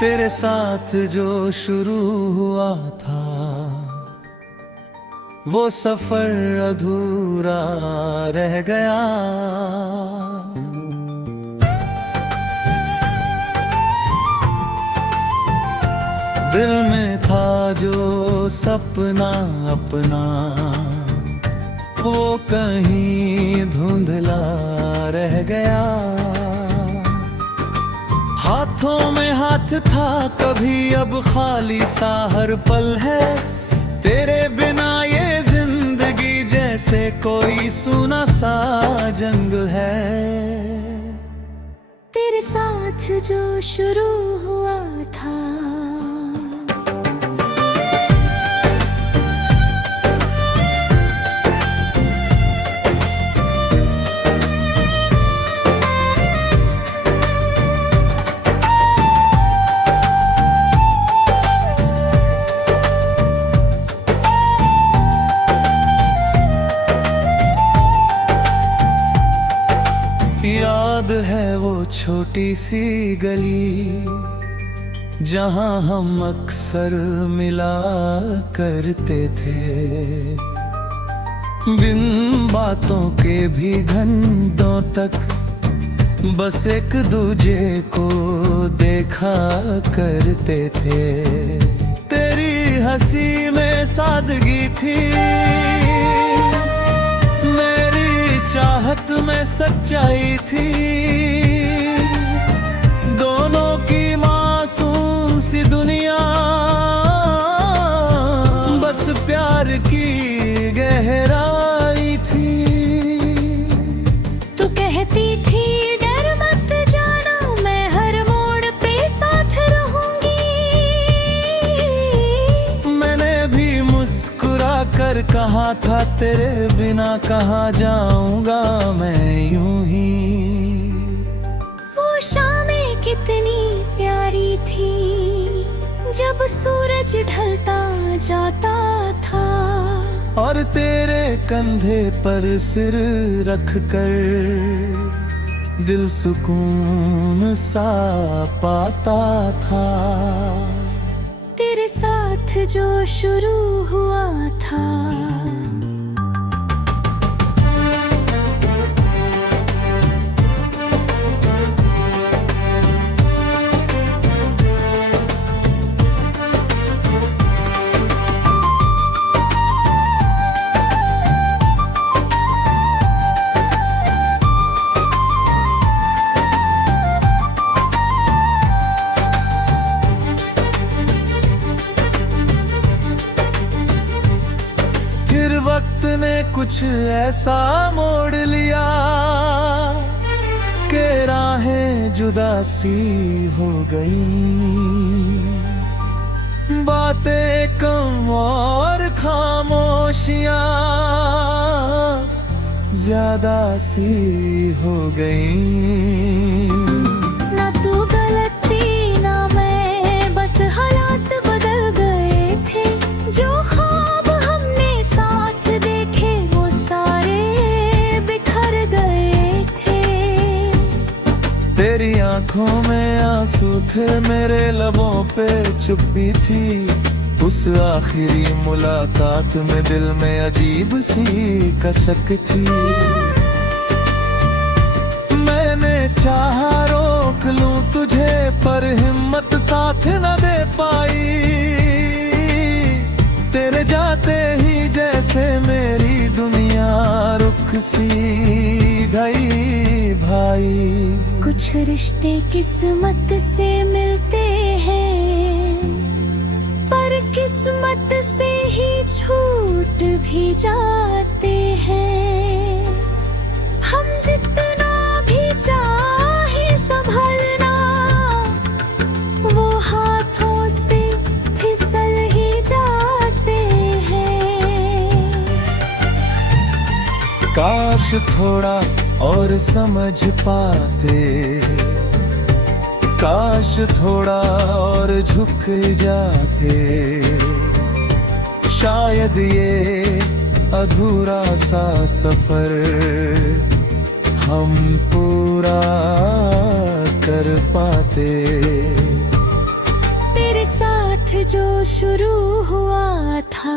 तेरे साथ जो शुरू हुआ था वो सफर अधूरा रह गया। दिल में था जो सपना अपना वो कहीं धुंधला रह गया। हाथों में हाथ था कभी अब खाली सा हर पल है। तेरे बिना ये जिंदगी जैसे कोई सुना सा जंगल है। तेरे साथ जो शुरू हुआ था याद है वो छोटी सी गली जहां हम अक्सर मिला करते थे। बिन बातों के भी घंटों तक बस एक दूजे को देखा करते थे। तेरी हंसी में सादगी थी, चाहत में सच्चाई थी। दोनों की मासूम सी दुनिया बस प्यार की गहराई थी। तू कहती थी डर मत जाना मैं हर मोड़ पे साथ रहूंगी। मैंने भी मुस्कुरा कर कहा था तेरे बिना कहाँ जाऊंगा मैं यूं ही। वो शामें कितनी प्यारी थी जब सूरज ढलता जाता था। और तेरे कंधे पर सिर रख कर दिल सुकून सा पाता था। तेरे साथ जो शुरू हुआ था वक्त ने कुछ ऐसा मोड़ लिया कि राहें जुदा सी हो गई। बातें कम और खामोशियां ज्यादा सी हो गई। ना तू गलती ना मैं बस हालात बदल गए थे। जो ख्वाब तेरी आंखों में आंसू थे मेरे लबों पे चुप्पी थी। उस आखिरी मुलाकात में दिल में अजीब सी कसक थी। मैंने चाहा रोक लूं तुझे पर हिम्मत साथ न दे पाई। तेरे जाते ही जैसे मेरी दुनिया रुख सी गई भाई। कुछ रिश्ते किस्मत से मिलते हैं पर किस्मत से ही छूट भी जाते हैं। हम जितना भी चाहे संभलना वो हाथों से फिसल ही जाते हैं। काश थोड़ा और समझ पाते, काश थोड़ा और झुक जाते। शायद ये अधूरा सा सफर हम पूरा कर पाते। जो शुरू हुआ था।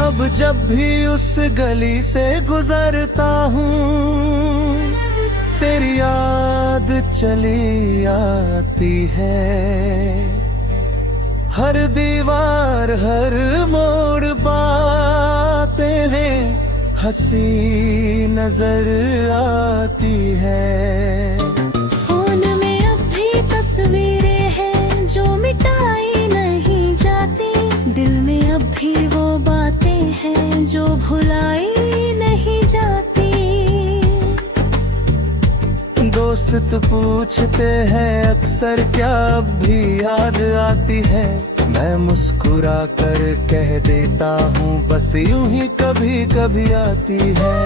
अब जब भी उस गली से गुजरता हूँ तेरी याद चली आती है। हर दीवार हर मोड़ बातें हैं हंसी नजर आती है। फोन में अब भी तस्वीरें हैं जो मिटाई नहीं जाती। दिल में अब भी वो बातें हैं जो भुलाई नहीं जाती। दोस्त पूछते हैं अक्सर क्या अब भी याद आती है। मैं मुस्कुरा कर कह देता हूँ बस यूं ही कभी कभी आती है।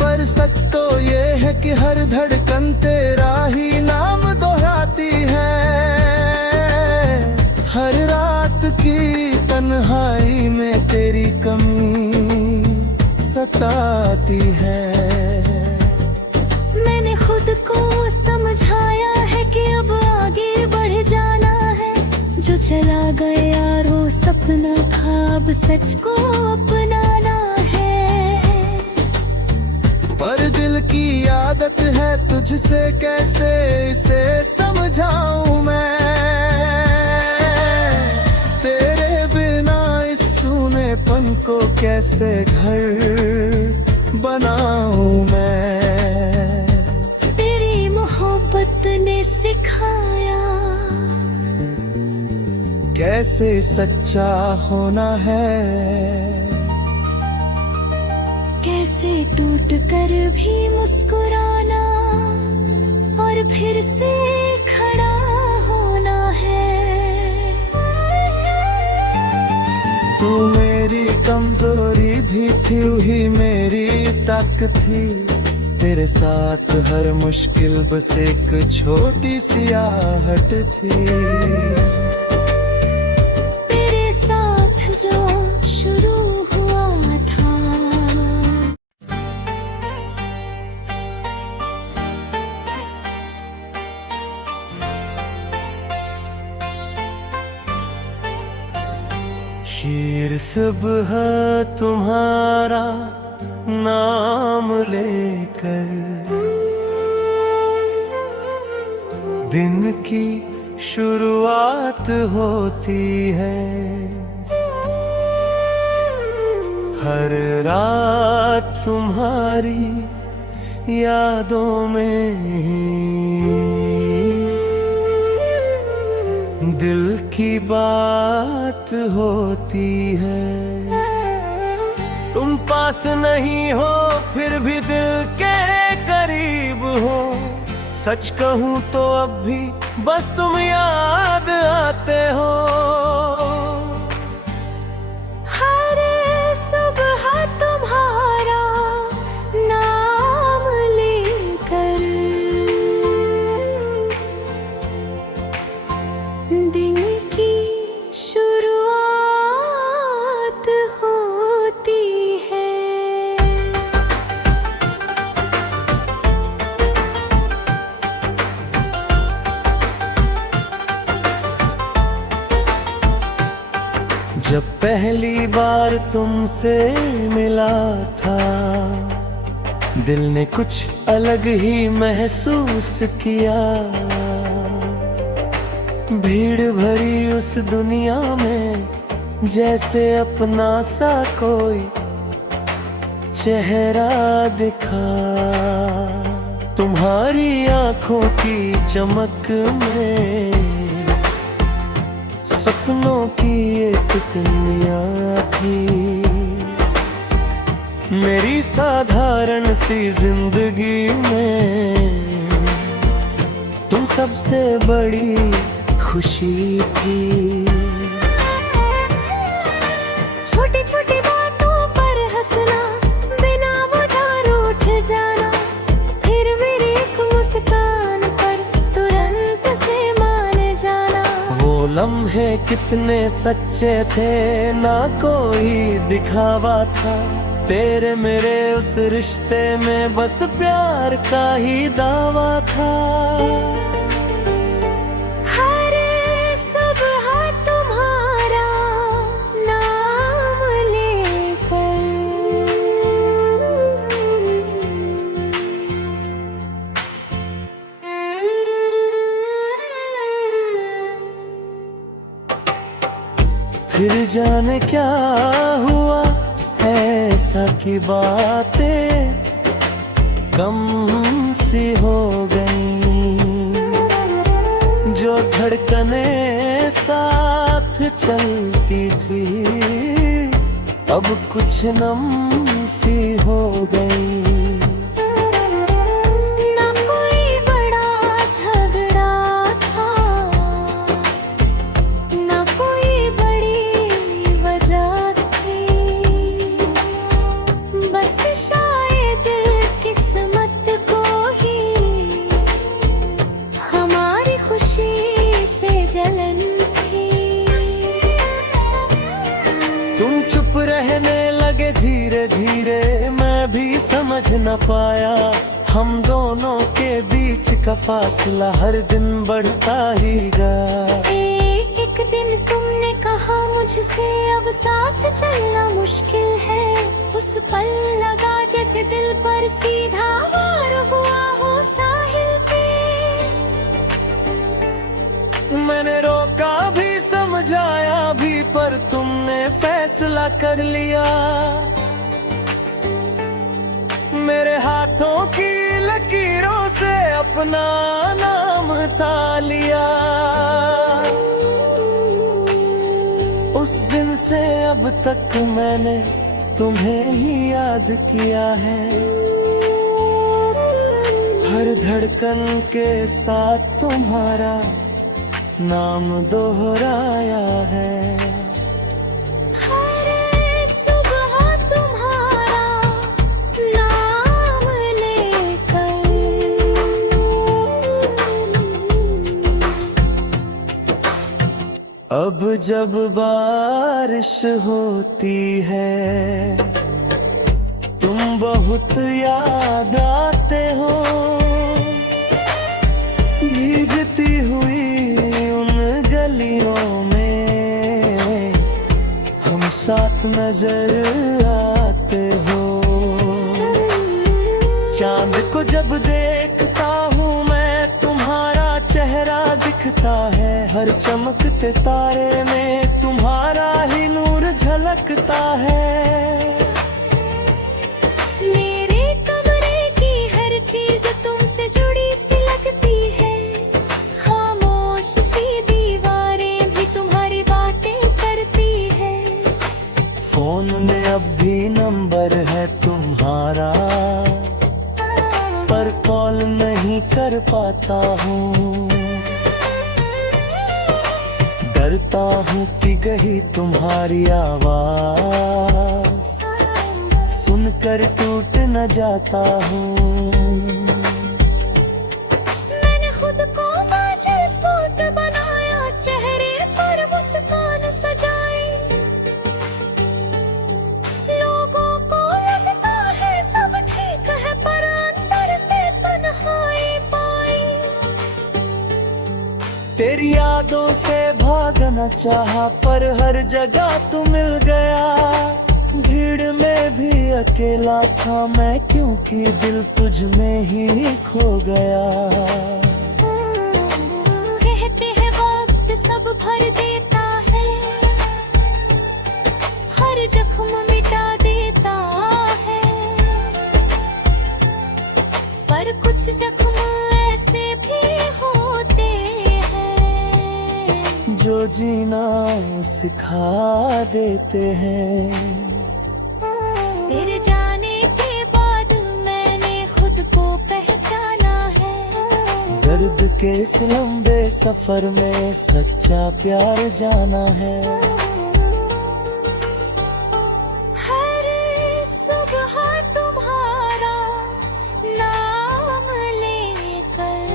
पर सच तो ये है कि हर धड़कन तेरा ही नाम दोहराती है। हर रात की तन्हाई में तेरी कमी सताती है। मैंने खुद को समझाया है कि अब आगे बढ़ जाना है। जो चला गया वो सपना था अब सच को अपनाना है। पर दिल की आदत है तुझसे कैसे इसे समझाऊं मैं। तेरे बिना इस सूनेपन को कैसे घर बनाऊं मैं। तेरी मोहब्बत ने सिखाया कैसे सच्चा होना है। कैसे टूट कर भी मुस्कुराना और फिर से खड़ा होना है। तू मेरी कमजोरी भी थी तू ही मेरी ताकत थी। तेरे साथ हर मुश्किल बस एक छोटी सी आहट थी। तेरे साथ जो शुरू हुआ था। शीर सुबह तुम्हारा नाम लेकर दिन की शुरुआत होती है। हर रात तुम्हारी यादों में दिल की बात होती है। तुम पास नहीं हो फिर भी दिल के करीब हो। सच कहूँ तो अब भी बस तुम याद आते हो। हर सुबह तुम्हारा नाम लेकर दिन की शुरुआत होती है। जब पहली बार तुमसे मिला था दिल ने कुछ अलग ही महसूस किया। भीड़ भरी उस दुनिया में जैसे अपना सा कोई चेहरा दिखा। तुम्हारी आंखों की चमक में सपनों की एक दुनिया थी। मेरी साधारण सी जिंदगी में तुम सबसे बड़ी खुशी थी। छोटी छोटी बातों पर हंस लम्हे कितने सच्चे थे, ना कोई दिखावा था। तेरे मेरे उस रिश्ते में बस प्यार का ही दावा था। हर सुबह तुम्हारा नाम लेकर फिर जाने क्या हुआ ऐसा की बातें कम सी हो गई, जो धड़कने साथ चलती थी अब कुछ नम सी हो गई। ना कोई बड़ा झगड़ा था, ना कोई बड़ी वजह थी, बस शायद किस्मत को ही हमारी खुशी से जलन थी। तुम चुप रहने लगे धीरे धीरे, मैं भी समझ न पाया। हम दोनों के बीच का फासला हर दिन बढ़ता ही गया। एक दिन तुमने कहा मुझसे अब साथ चलना मुश्किल है। उस पल लगा जैसे दिल पर सीधा वार हुआ हो साहिल पे। मैंने रोका भी समझाया भी, पर तुमने फैसला कर लिया। मेरे हाथों की लकीरों से अपना नाम था लिया। उस दिन से अब तक मैंने तुम्हें ही याद किया है। हर धड़कन के साथ तुम्हारा नाम दोहराया है। हर सुबह तुम्हारा नाम लेकर अब जब बारिश होती है तुम बहुत याद आते हो। भीगती हुई उन गलियों में हम साथ नजर आते हो। चांद को जब देखता हूँ मैं तुम्हारा चेहरा दिखता है। हर चमकते तारे में तुम्हारा ही नूर झलकता है। मेरे कमरे की हर चीज तुमसे जुड़ी सी लगती है। खामोश सी दीवारें भी तुम्हारी बातें करती है। फोन में अब भी नंबर है तुम्हारा, पर कॉल नहीं कर पाता हूँ। डरता हूँ कि कहीं तुम्हारी आवाज सुनकर टूट न जाता हूँ। मैंने खुद को मजबूत बनाया, चेहरे पर मुस्कान सजाई। लोगों को लगता है सब ठीक है, पर अंदर से तन्हाई पाई। तेरी यादों से भागना चाहा, पर हर जगह तू मिल गया। भीड़ में भी अकेला था मैं, क्योंकि दिल तुझ में ही खो गया। कहते हैं वक्त सब भर देता है, हर जख्म मिटा देता है, पर कुछ जख्म ऐसे भी होते हैं जो जीना सिखा देते हैं। तेरे जाने के बाद मैंने खुद को पहचाना है। दर्द के इस लंबे सफर में सच्चा प्यार जाना है। हर सुबह तुम्हारा नाम लेकर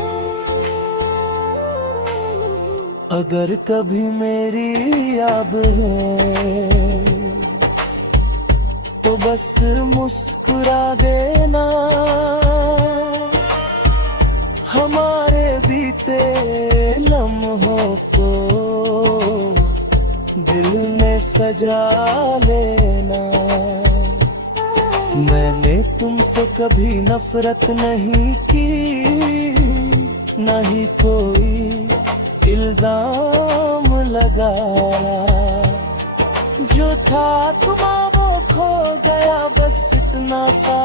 अगर कभी मेरी याद है तो बस मुस्कुरा देना, हमारे बीते लम्हों को दिल में सजा लेना। मैंने तुमसे कभी नफरत नहीं की, न ही कोई इल्जाम लगाया। जो था तुम्हारा वो खो गया, बस इतना सा।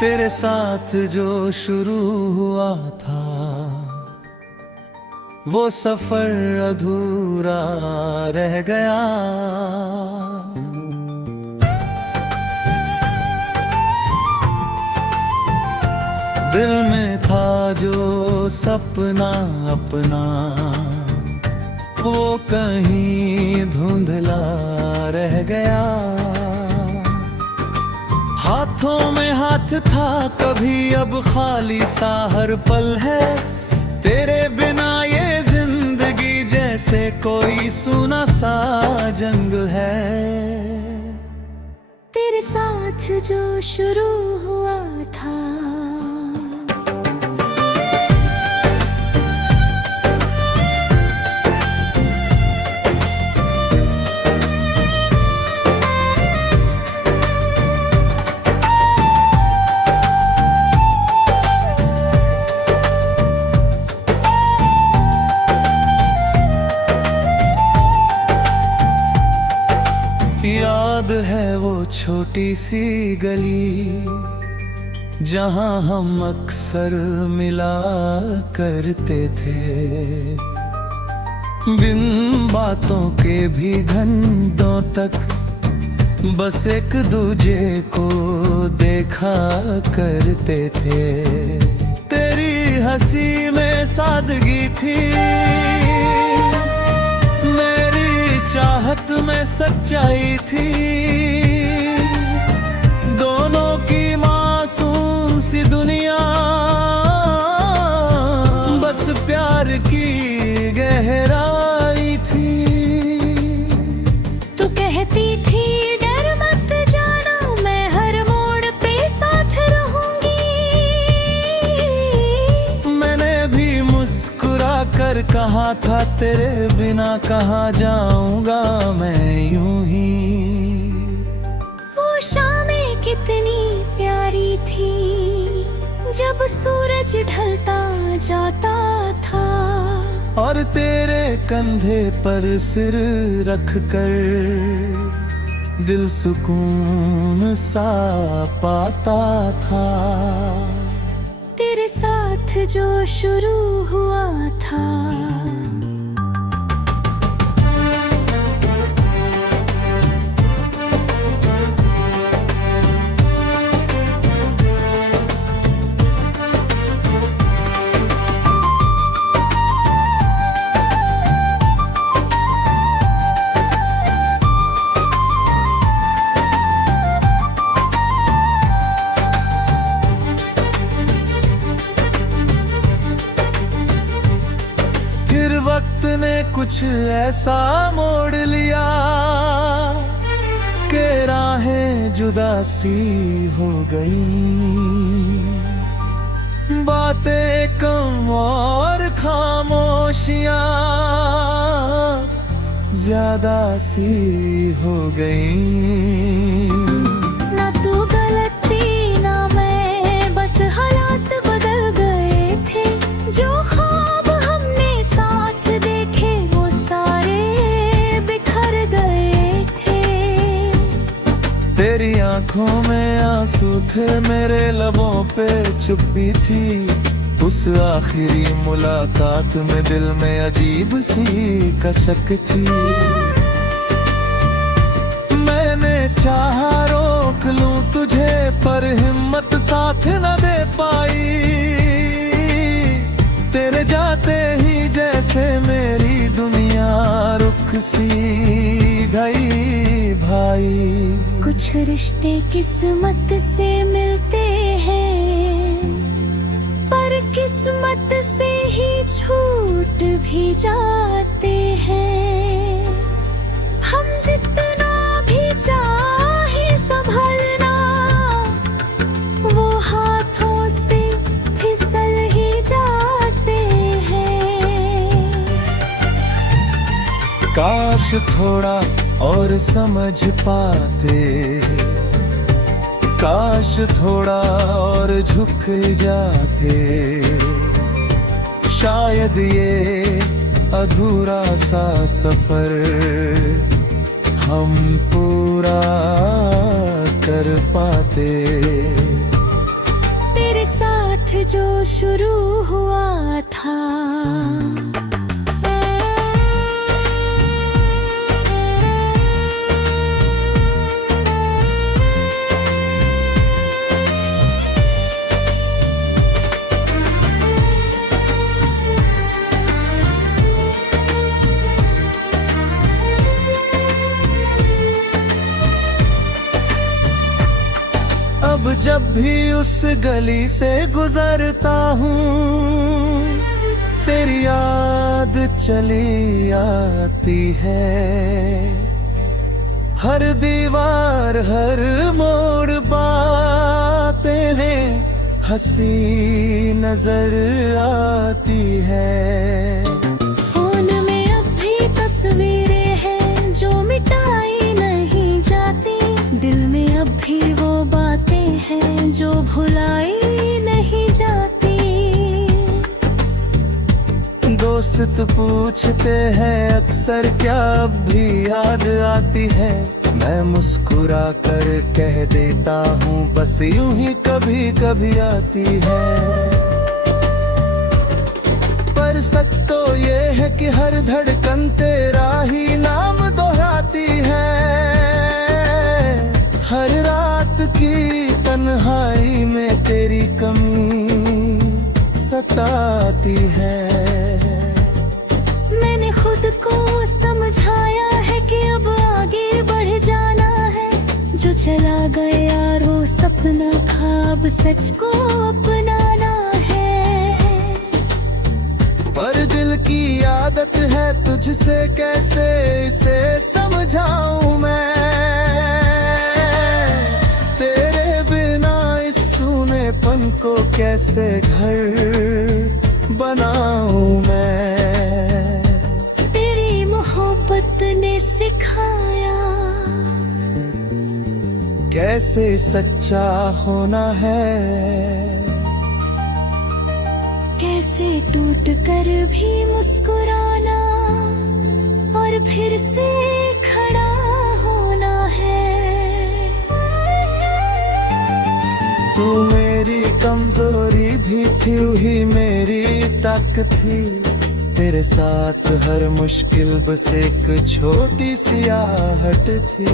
तेरे साथ जो शुरू हुआ था वो सफर अधूरा रह गया। दिल में था जो सपना अपना, वो कहीं धुंधला रह गया। हाथों में हाथ था कभी, अब खाली सा हर पल है। तेरे बिना ये जिंदगी जैसे कोई सुना सा जंग है। तेरे साथ जो शुरू हुआ था याद है वो छोटी सी गली जहां हम अक्सर मिला करते थे। बिन बातों के भी घंटों तक बस एक दूजे को देखा करते थे। तेरी हंसी में सादगी थी, चाहत में सच्चाई थी। दोनों की मासूम सी दुनिया बस प्यार की गहराई थी। तू कहती थी डर मत जाना, मैं हर मोड़ पे साथ रहूंगी। मैंने भी मुस्कुरा कर कहा था तेरे बिना कहाँ जाऊंगा मैं यूं ही। वो शामें कितनी प्यारी थी जब सूरज ढलता जाता था, और तेरे कंधे पर सिर रख कर दिल सुकून सा पाता था। तेरे साथ जो शुरू हुआ था वक्त ने कुछ ऐसा मोड़ लिया कि राहें जुदा सी हो गई। बातें कम और खामोशियां ज्यादा सी हो गई। ना तू गलती ना मैं, बस हालात बदल गए थे। जो ख्वाब हमने साथ देखे वो सारे बिखर गए थे। तेरी आंखों में आंसू थे, मेरे लबों पे चुप्पी थी। उस आखिरी मुलाकात में दिल में अजीब सी कसक थी। मैंने चाहा रोक लूं तुझे पर हिम्मत साथ न दे पाई। तेरे जाते ही जैसे मेरी दुनिया रुक रुख सी गई भाई। कुछ रिश्ते किस्मत से मिलते हैं, पर किस्मत से ही छूट भी जाते हैं। हम जितना भी चाहे संभलना, वो हाथों से फिसल ही जाते हैं। काश थोड़ा और समझ पाते, काश थोड़ा और झुक जाते, शायद ये अधूरा सा सफर हम पूरा कर पाते। तेरे साथ जो शुरू हुआ था, अब जब भी उस गली से गुजरता हूँ, तेरी याद चली आती है। हर दीवार हर मोड़ बातें हैं हंसी नजर आती है। फोन में अब भी तस्वीरें हैं जो मिटाई नहीं जाती। दिल में अब भी वो बातें हैं जो भुलाई नहीं जाती। दोस्त पूछते हैं अक्सर क्या अब भी याद आती है। मैं मुस्कुरा कर कह देता हूँ बस यूं ही कभी कभी आती है। पर सच तो ये है कि हर धड़कन तेरा ही नाम दोहराती है। हर रात की तन्हाई में तेरी कमी सताती है। मैंने खुद को समझाया है कि अब आगे बढ़ जाना है। जो चला गया वो सपना था, अब सच को अपनाना है। पर दिल की आदत है तुझसे कैसे इसे समझाऊं मैं। तेरे बिना इस सूनेपन को कैसे घर बनाऊं मैं। तेरी मोहब्बत ने सिखाया कैसे सच्चा होना है। कैसे टूट कर भी मुस्कुराना और फिर से खड़ा होना है। तू मेरी कमजोरी भी थी, तू ही मेरी ताकत थी। तेरे साथ हर मुश्किल बस एक छोटी सी आहट थी।